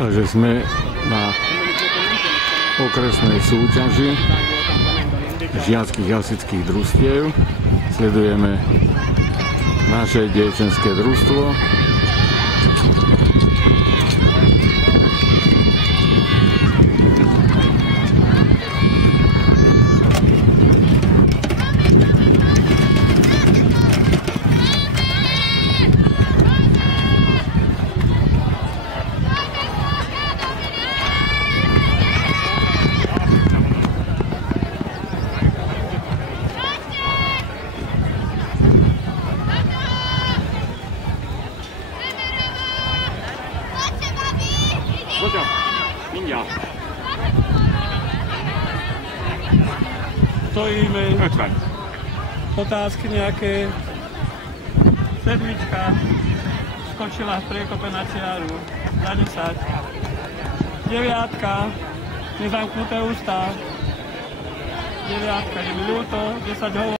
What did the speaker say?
Takže sme na okresnej súťaži žiackých hasičských družstiev. Sledujeme naše dievčenské družstvo. Stojíme, otázky nejaké, sedmička, skočila v priekope na čiaru, za 10, 9, nezamknuté ústa, 9, je mi ľúto, 10 hovorí.